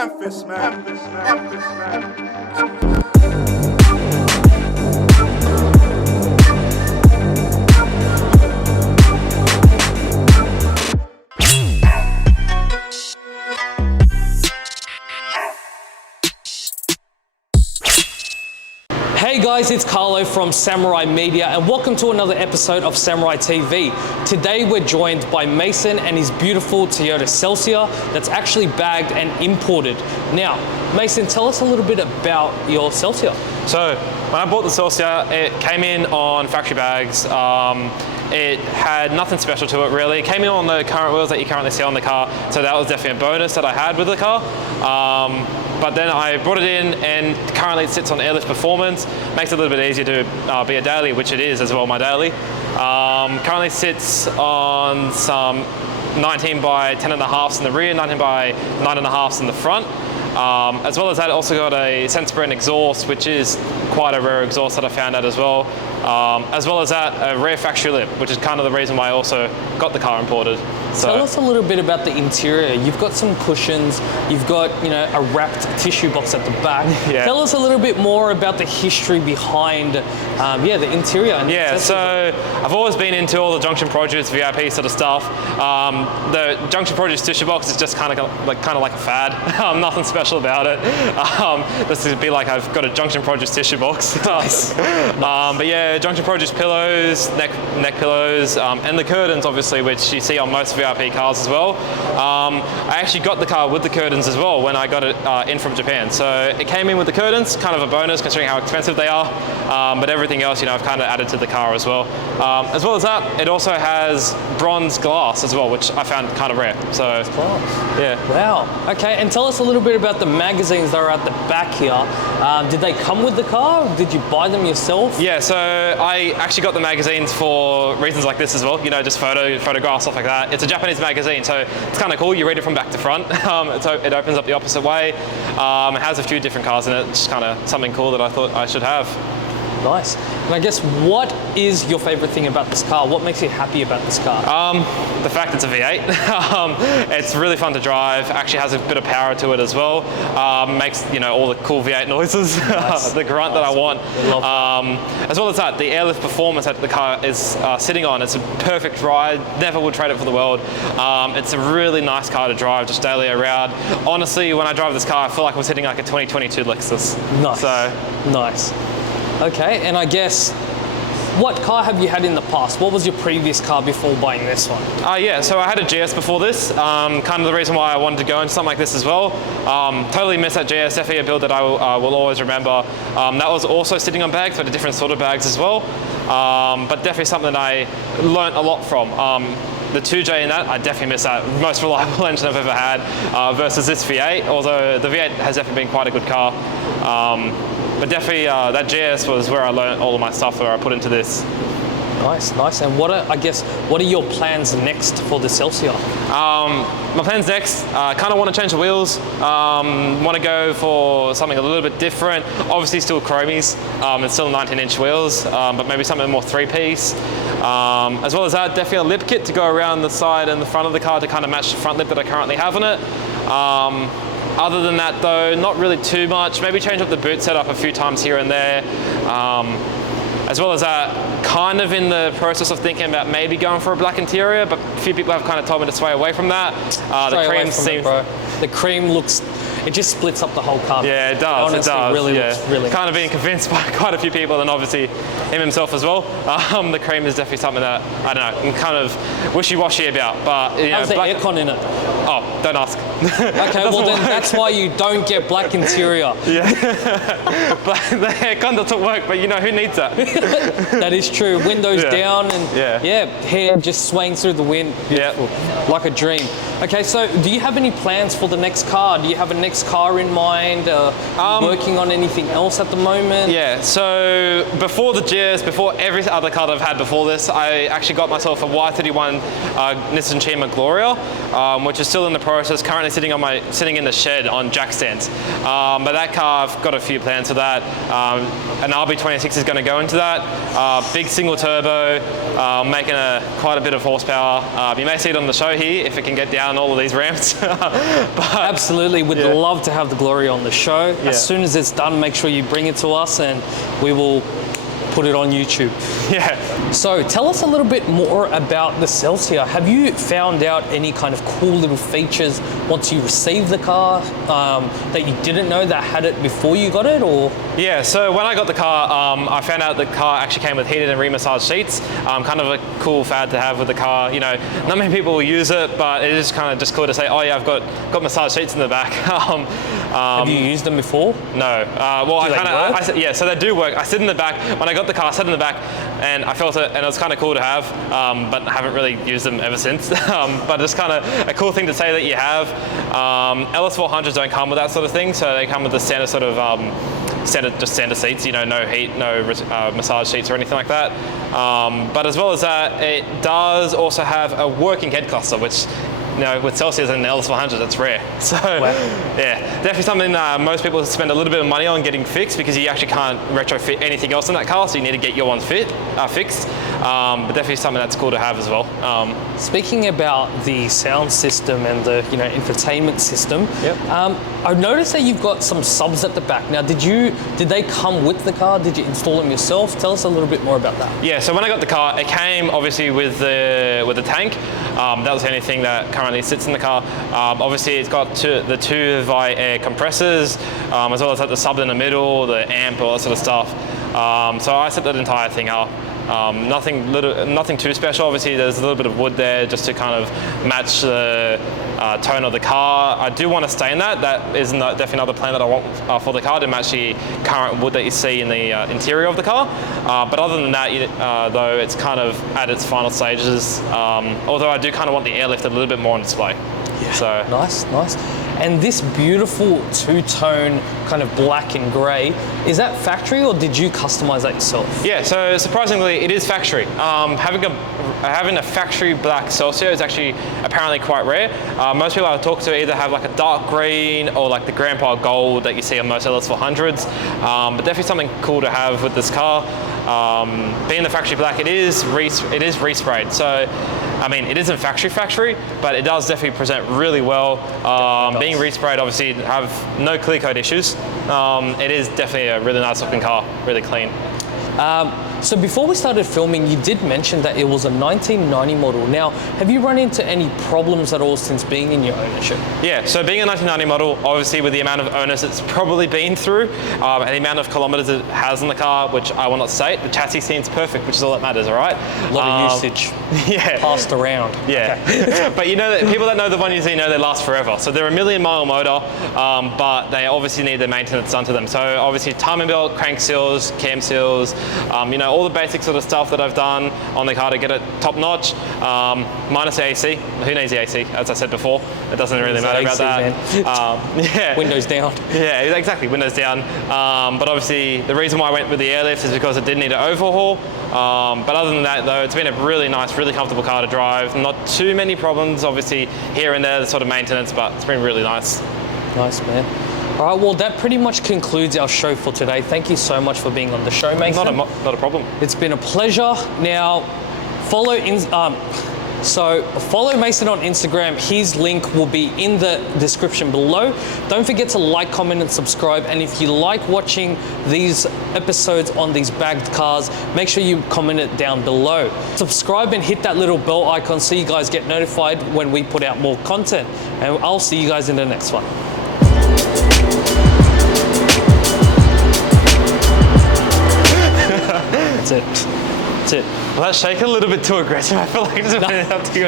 Memphis, man. Hey guys, it's Carlo from Samurai Media and welcome to another episode of Samurai TV. Today we're joined by Mason and his beautiful Toyota Celsior that's actually bagged and imported. Now, Mason, tell us a little bit about your Celsior. So, when I bought the Celsior, it came in on factory bags. It had nothing special to it really. It came in on the current wheels that you currently see on the car, so that was definitely a bonus that I had with the car. But then I brought it in and currently it sits on Airlift Performance. Makes it a little bit easier to be a daily, which it is as well, my daily. Currently sits on some 19 by 10.5s in the rear, 19 by 9.5s in the front. As well as that, also got a Sense brand exhaust, which is quite a rare exhaust that I found out as well. As well as that, a rare factory lip, which is kind of the reason why I also got the car imported. So, tell us a little bit about the interior. You've got some cushions, you've got a wrapped tissue box at the back. Yeah. Tell us a little bit more about the history behind the interior. And so I've always been into all the Junction Produce, VIP sort of stuff. The Junction Produce tissue box is just kind of like a fad. Nothing special about it. This would be like I've got a Junction Produce tissue box. Nice. But yeah, Junction Produce pillows, neck pillows, and the curtains, obviously, which you see on most VIP cars as well. I actually got the car with the curtains as well when I got it in from Japan. So it came in with the curtains, kind of a bonus considering how expensive they are. But everything else, I've kind of added to the car as well. As well as that, it also has bronze glass as well, which I found kind of rare. So, yeah. Wow. Okay, and tell us a little bit about the magazines that are at the back here. Did they come with the car? Did you buy them yourself? Yeah, so I actually got the magazines for reasons like this as well, just photographs, stuff like that. It's a Japanese magazine, so it's kind of cool. You read it from back to front. So it opens up the opposite way. It has a few different cars in it. It's just kind of something cool that I thought I should have. Nice. And I guess, what is your favorite thing about this car? What makes you happy about this car? The fact it's a V8. It's really fun to drive. Actually has a bit of power to it as well. Makes all the cool V8 noises, nice. The grunt that I want. As well as that, the airlift performance that the car is sitting on. It's a perfect ride. Never would trade it for the world. It's a really nice car to drive, just daily around. Honestly, when I drive this car, I feel like I'm sitting like a 2022 Lexus. Nice. So nice. Okay, and I guess, what car have you had in the past? What was your previous car before buying this one? Yeah, so I had a GS before this. Kind of the reason why I wanted to go into something like this as well. Totally missed that GS, definitely a build that I will always remember. That was also sitting on bags, but a different sort of bags as well. But definitely something that I learnt a lot from. The 2J in that, I definitely miss that. Most reliable engine I've ever had versus this V8, although the V8 has definitely been quite a good car. But definitely that GS was where I learned all of my stuff where I put into this. Nice, nice. And what are your plans next for the Celsior? My plans next, kind of want to change the wheels. Want to go for something a little bit different. Obviously still chromies. It's still 19-inch wheels, but maybe something more 3-piece. As well as that, definitely a lip kit to go around the side and the front of the car to kind of match the front lip that I currently have on it. Other than that though, not really too much. Maybe change up the boot setup a few times here and there. As well as that, kind of in the process of thinking about maybe going for a black interior, but a few people have kind of told me to sway away from that. The cream seems... The cream looks, it just splits up the whole car. Yeah, it does. Honestly, it does. Really yeah. looks really kind of being convinced by quite a few people, and obviously him himself as well. The cream is definitely something that I don't know, I'm kind of wishy-washy about. But how's the aircon in it? Oh, don't ask. Okay, well then that's why you don't get black interior. Yeah, the aircon doesn't work, but who needs that? That is true. Windows down and hair just swaying through the wind. Beautiful. Like a dream. Okay, so do you have any plans for the next car? Do you have a next car in mind? Working on anything else at the moment? Yeah, so before the GS, before every other car that I've had before this, I actually got myself a Y31 Nissan Chima Gloria, which is still in the process, currently sitting in the shed on jack stands. But that car, I've got a few plans for that. An RB26 is going to go into that. Big single turbo, making quite a bit of horsepower. You may see it on the show here if it can get down all of these ramps. But absolutely, with the love to have the Glory on the show. Yeah. As soon as it's done, make sure you bring it to us and we will put it on YouTube. Yeah. So tell us a little bit more about the Celsior. Have you found out any kind of cool little features once you received the car that you didn't know that had it before you got it, or? Yeah, so when I got the car, I found out the car actually came with heated and re-massaged seats. Kind of a cool fad to have with the car. You know, not many people will use it, but it is kind of just cool to say, oh yeah, I've got massaged seats in the back. Have you used them before? No. Well, yeah, so they do work. I sit in the back. When I got the car, I sat in the back and I felt it, and it was kind of cool to have, but I haven't really used them ever since. But it's kind of a cool thing to say that you have. LS400s don't come with that sort of thing, so they come with the standard sort of standard seats, you know, no heat, no massage seats or anything like that. But as well as that, it does also have a working head cluster, which, you know, with Celsius and the LS400, that's rare. So, yeah, definitely something most people spend a little bit of money on getting fixed, because you actually can't retrofit anything else in that car, so you need to get your one fixed. But definitely something that's cool to have as well. Speaking about the sound system and the infotainment system, I've noticed that you've got some subs at the back. Now, did they come with the car? Did you install them yourself? Tell us a little bit more about that. Yeah, so when I got the car, it came obviously with the tank. That was the only thing that currently sits in the car. Obviously, it's got the two via air compressors, as well as the sub in the middle, the amp, all that sort of stuff. So I set that entire thing up. Nothing too special. Obviously, there's a little bit of wood there just to kind of match the tone of the car. I do want to stay in that. That is definitely another plan that I want for the car, to match the current wood that you see in the interior of the car. But other than that, though, it's kind of at its final stages. Although I do kind of want the airlift a little bit more on display. Yeah. So nice. And this beautiful two-tone kind of black and grey, is that factory or did you customize that yourself? Yeah, so surprisingly, it is factory. Having a factory black Celsior is actually apparently quite rare. Most people I talk to either have like a dark green or like the grandpa gold that you see on most LS400s. But definitely something cool to have with this car. Being the factory black, it is resprayed. So, I mean, it isn't factory, but it does definitely present really well. Being resprayed, obviously, have no clear coat issues. It is definitely a really nice looking car, really clean. So before we started filming, you did mention that it was a 1990 model. Now, have you run into any problems at all since being in your ownership? Yeah, so being a 1990 model, obviously with the amount of owners it's probably been through, and the amount of kilometers it has in the car, which I will not state, the chassis seems perfect, which is all that matters, all right? A lot of usage passed around. Yeah, okay. But you know, that people that know the one usually know they last forever. So they're a 1,000,000-mile motor, but they obviously need their maintenance done to them. So obviously timing belt, crank seals, cam seals, you know, all the basic sort of stuff that I've done on the car to get it top notch, minus the AC. Who needs the AC? As I said before, it doesn't really matter about that. Yeah. Windows down. Yeah, exactly, windows down. But obviously the reason why I went with the airlift is because it did need an overhaul. But other than that though, it's been a really nice, really comfortable car to drive. Not too many problems, obviously here and there, the sort of maintenance, but it's been really nice. Nice, man. All right, well, that pretty much concludes our show for today. Thank you so much for being on the show, Mason. Not a problem. It's been a pleasure. Now, follow Mason on Instagram. His link will be in the description below. Don't forget to like, comment, and subscribe. And if you like watching these episodes on these bagged cars, make sure you comment it down below. Subscribe and hit that little bell icon so you guys get notified when we put out more content. And I'll see you guys in the next one. That's it. Well, that's shaking a little bit too aggressive. I feel like it's up to you.